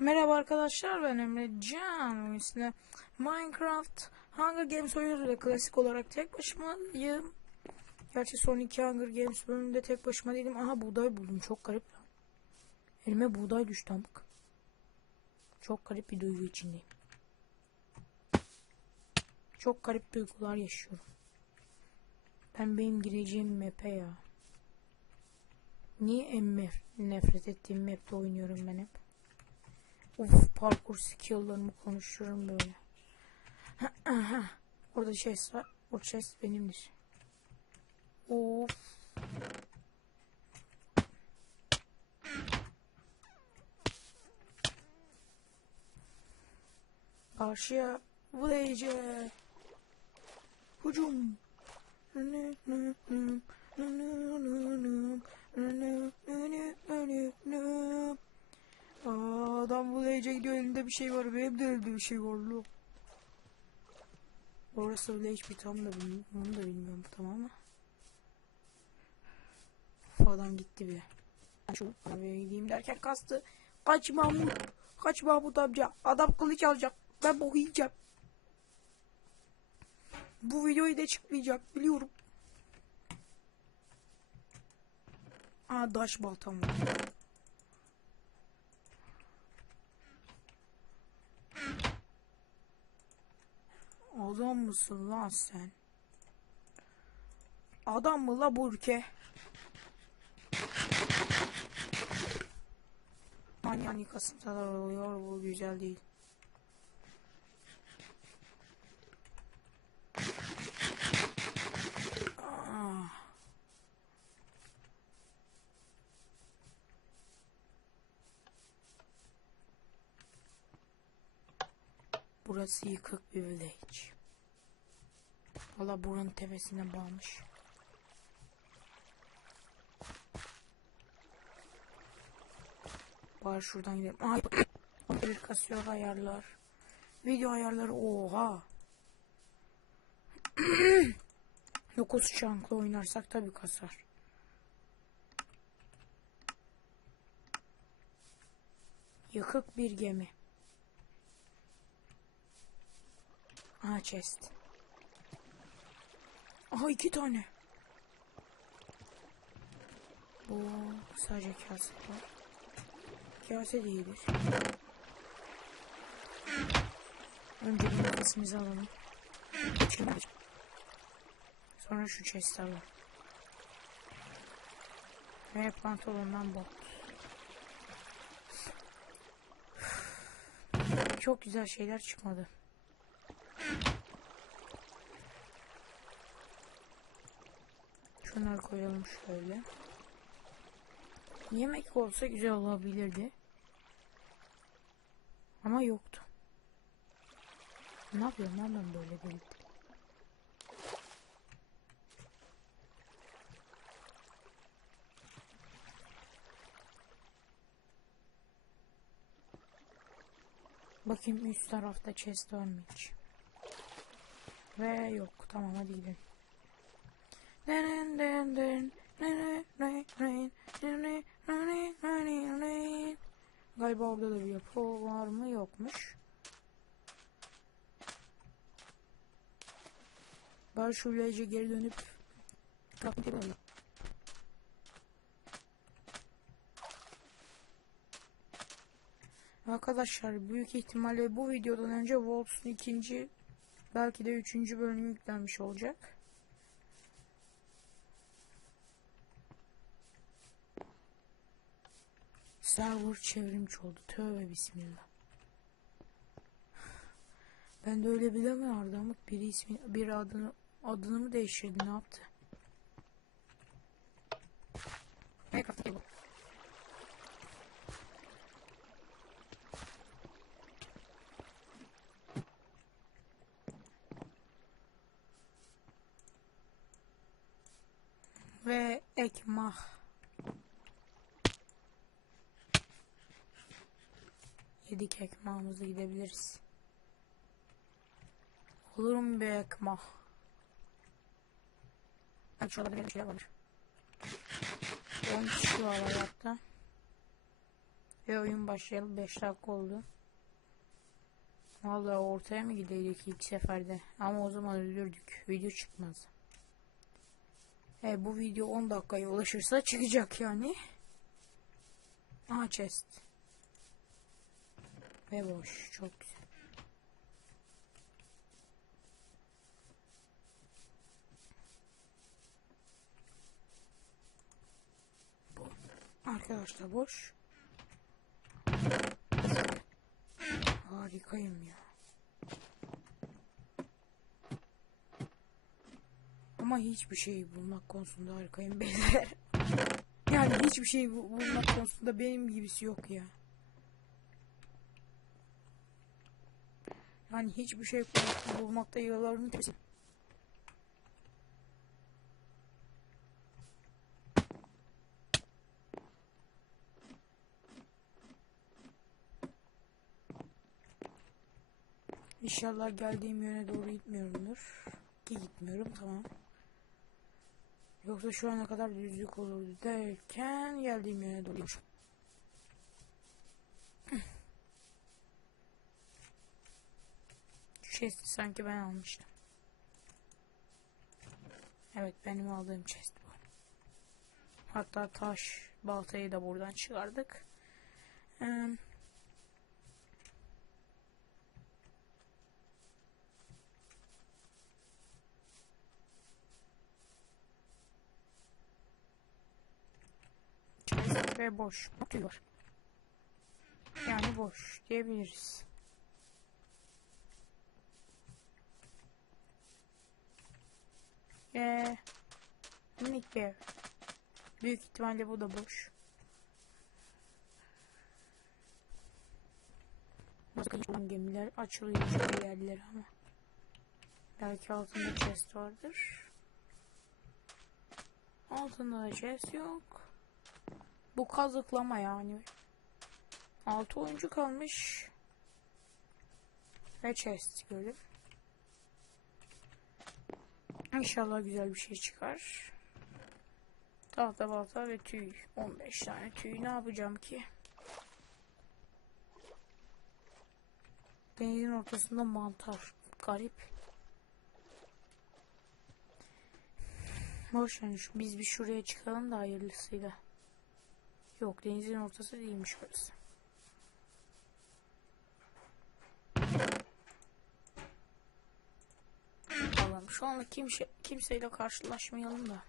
Merhaba arkadaşlar ben Emre Can. Sizinle Minecraft Hunger Games ve klasik olarak tek başımayım. Gerçi son iki Hunger Games bölümünde tek başıma değilim. Aha buğday buldum çok garip. Elime buğday düştü amık. Çok garip bir duygu içindeyim. Çok garip duygular yaşıyorum. Ben benim gireceğim map'e ya. Niye en nefret ettiğim map'te oynuyorum ben hep? Uf parkur skill'larımı konuşurum böyle. Orada chest var. O chest benimdir. Of. Karşıya Villager. Hücum. Aa, Village'e gidiyor elinde bir şey var benim de elimde bir şey var lo. Orası Village bir tam da bilmiyorum, onu da bilmiyorum tamam mı? Falan gitti bir. Şu kahveye gideyim derken kastı. Kaç Mahmut. Kaç Mahmut amca. Adam kılıç alacak. Ben boku yiyeceğim. Bu videoyu da çıkmayacak biliyorum. Aa daş baltam var. Adam mısın lan sen? Adam mı la bu ülke? Manyan kasıntılar oluyor bu güzel değil. Ah. Burası yıkık bir village. Valla buranın tepesine bağmış. Bari şuradan gidelim. Ay, bir kasıyor ayarlar. Video ayarları oha. 9 çankla oynarsak tabi kasar. Yıkık bir gemi. Aha chest. Aha iki tane. Bu sadece kase var. Kase değildir. Önce bir nefesimizi alalım. Sonra şu chest alalım. Ve pantolondan bot. Çok güzel şeyler çıkmadı. Şunları koyalım şöyle. Yemek olsa güzel olabilirdi. Ama yoktu. Ne yapıyorum lan böyle değil. Bakayım üst tarafta chest var mı hiç? Ve yok. Tamam hadi gidelim. Galiba orada da bir yapı var mı yokmuş. Bari şu village'e geri dönüp kapatayım alayım. Arkadaşlar büyük ihtimalle bu videodan önce Wolves'un ikinci belki de üçüncü bölümü yüklenmiş olacak. Server çevrimçi oldu. Tövbe bismillah. Ben de öyle bilemiyorum ama biri ismi bir adını adını mı değiştirdi ne yaptı? Minecraft bu. Ve ekmah. Yedik ekmağımızı gidebiliriz. Olur mu bir ekmah? Aç olabilir bir şey var. 10 kişi var hayatta. Ve oyun başlayalı 5 dakika oldu. Vallahi ortaya mı gideydik ilk seferde? Ama o zaman öldürdük. Video çıkmaz. E, bu video 10 dakikaya ulaşırsa çıkacak yani. Aha chest. Ve boş. Çok güzel. Bu. Arkadaşlar boş. Harikayım ya. Ama hiçbir şey bulmak konusunda harikayım beyler. Yani hiçbir şey bu- bulmak konusunda benim gibisi yok ya. Yani hiçbir şey bul- bulmakta yıllarını tepsi. İnşallah geldiğim yöne doğru gitmiyorumdur. Ki gitmiyorum tamam. Yoksa şu ana kadar düzlük olurdu derken geldiğim yöne doğru chest'i sanki ben almıştım. Evet benim aldığım chest bu. Hatta taş baltayı da buradan çıkardık. Ee, chest ve boş. Var. Yani boş diyebiliriz. Eee minik bir ev. Büyük ihtimalle bu da boş. Olan gemiler açılıyor şöyle yerler ama. Belki altında chest vardır. Altında da chest yok. Bu kazıklama yani. 6 oyuncu kalmış. Ve chest gördüm. İnşallah güzel bir şey çıkar. Tahta balta ve tüy. 15 tane tüy ne yapacağım ki? Denizin ortasında mantar. Garip. Boş biz bir şuraya çıkalım da hayırlısıyla. Yok denizin ortası değilmiş orası. Allah'ım şu anda kimse, kimseyle karşılaşmayalım da.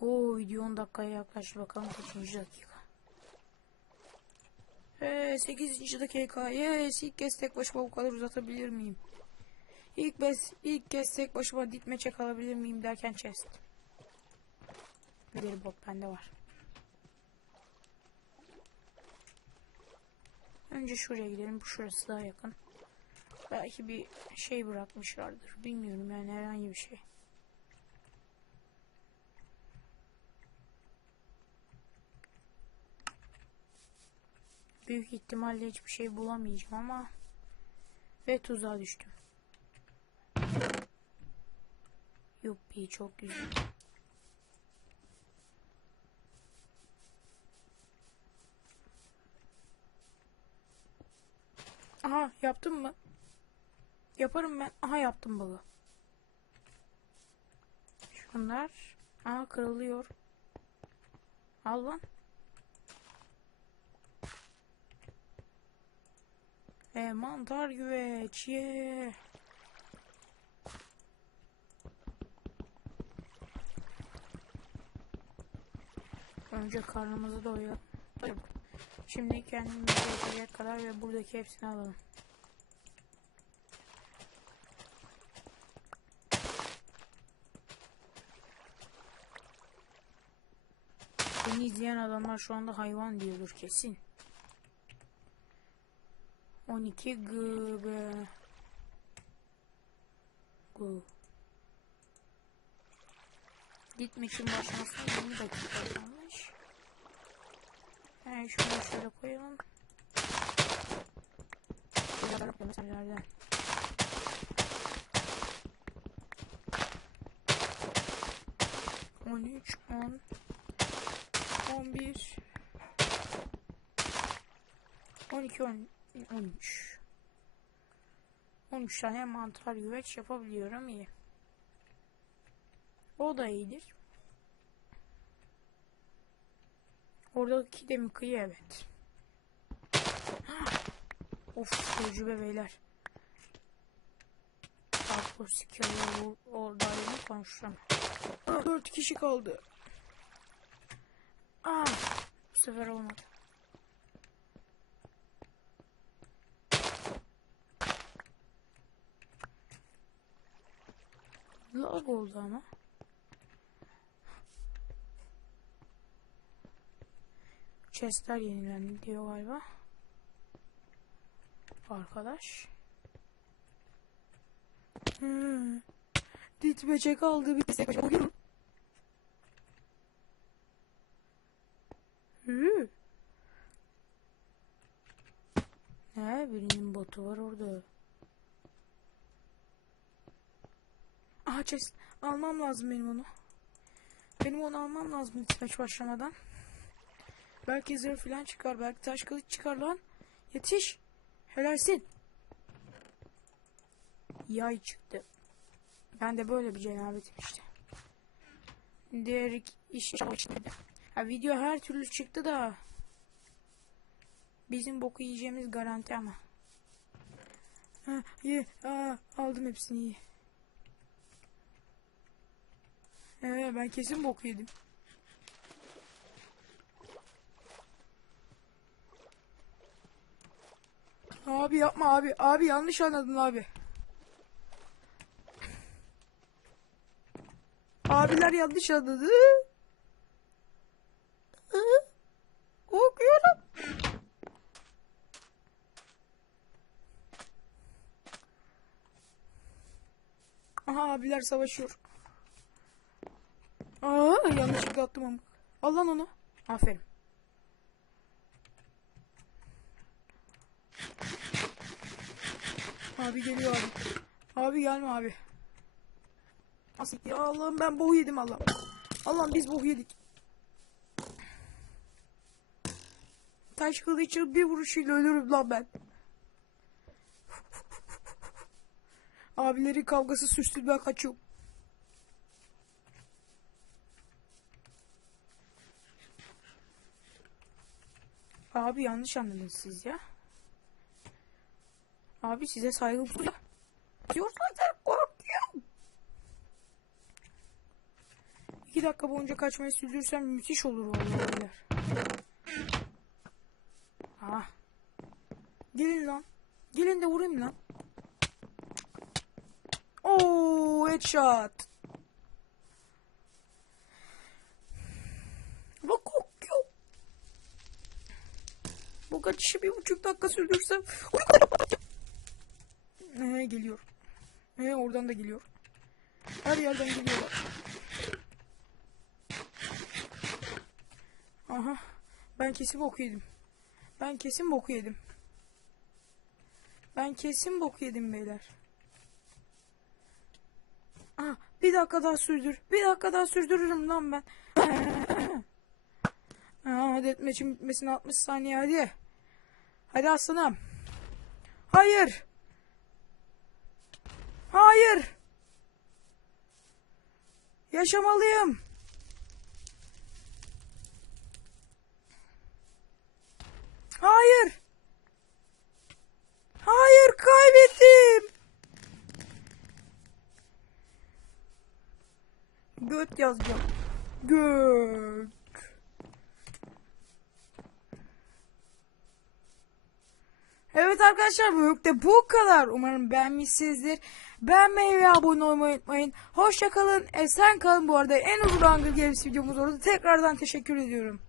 Oo video 10 dakikaya yaklaştı bakalım kaçıncı dakika. Eee 8. dakika. Yes ilk kez tek başıma bu kadar uzatabilir miyim? İlk kez, ilk kez tek başıma dip çek alabilir miyim derken chest. Bir bot bende var. Önce şuraya gidelim. Bu şurası daha yakın. Belki bir şey bırakmışlardır. Bilmiyorum yani herhangi bir şey. Büyük ihtimalle hiçbir şey bulamayacağım ama ve tuzağa düştüm. Yuppi çok güzel. Aha yaptım mı? Yaparım ben. Aha yaptım balı. Şunlar. Aha kırılıyor. Al lan. E mantar güveç. Ye. Önce karnımızı doyuralım. Şimdi kendimize yetecek kadar ve buradaki hepsini alalım. Beni izleyen adamlar şu anda hayvan diyordur kesin. 12 GB Go. Gitmişim başlamasına 20 dakika kalmış. Yani şunu şöyle koyalım. Mesajlardan. On üç, on, 11 12 13 13 tane mantar güveç yapabiliyorum iyi. O da iyidir. Oradaki demir kıyı evet. of tecrübe beyler. Altı sikiyor oradayım konuşacağım. 4 kişi kaldı. Aa, bu sefer olmadı. Lag oldu ama. Chestler yenilendi diyor galiba. Arkadaş. Hmm. Ditmece kaldı bir tek bakıyorum. Hı. Ne birinin botu var orada. Aha chest. Almam lazım benim onu. Benim onu almam lazım maç başlamadan. Belki zırh falan çıkar. Belki taş kılıç çıkar lan. Yetiş. Helalsin. Yay çıktı. Ben de böyle bir cenabetim işte. Diğer iş Ha, video her türlü çıktı da bizim boku yiyeceğimiz garanti ama. Ha, iyi. Aa, aldım hepsini iyi. Ee, ben kesin bok yedim. Abi yapma abi. Abi yanlış anladın abi. Abiler yanlış anladı. Hı? Okuyorum. Aha abiler savaşıyor. Aa yanlışlıkla attım ama. Al lan onu. Aferin. Abi geliyor abi. Abi gelme abi. Nasıl ya Allah'ım ben boğu yedim Allah'ım. Allah'ım biz boğu yedik. Taş kılıçla bir vuruşuyla ölürüm lan ben. Abilerin kavgası süslü ben kaçıyorum. Abi yanlış anladınız siz ya. Abi size saygı duyuyor. Diyorlar korkuyorum. İki dakika boyunca kaçmayı sürdürsem müthiş olur vallahi beyler. Ah. Gelin lan. Gelin de vurayım lan. Oo, headshot. Bak korkuyor. Bu kaçışı bir buçuk dakika sürdürsem. Ee, geliyor. Ee, oradan da geliyor. Her yerden geliyorlar. Aha. Ben kesin bok yedim. Ben kesin bok yedim. Ben kesin bok yedim beyler. Aha, bir dakika daha sürdür. Bir dakika daha sürdürürüm lan ben. Aa, hadi etmeçin bitmesine 60 saniye hadi. Hadi aslanım. Hayır. Hayır. Yaşamalıyım. Hayır. Hayır kaybettim. Göt yazacağım. Göt. Evet arkadaşlar bu de bu kadar. Umarım beğenmişsinizdir. Beğenmeyi ve abone olmayı unutmayın. Hoşça kalın. Esen kalın. Bu arada en uzun Hunger Games videomuz orada. Tekrardan teşekkür ediyorum.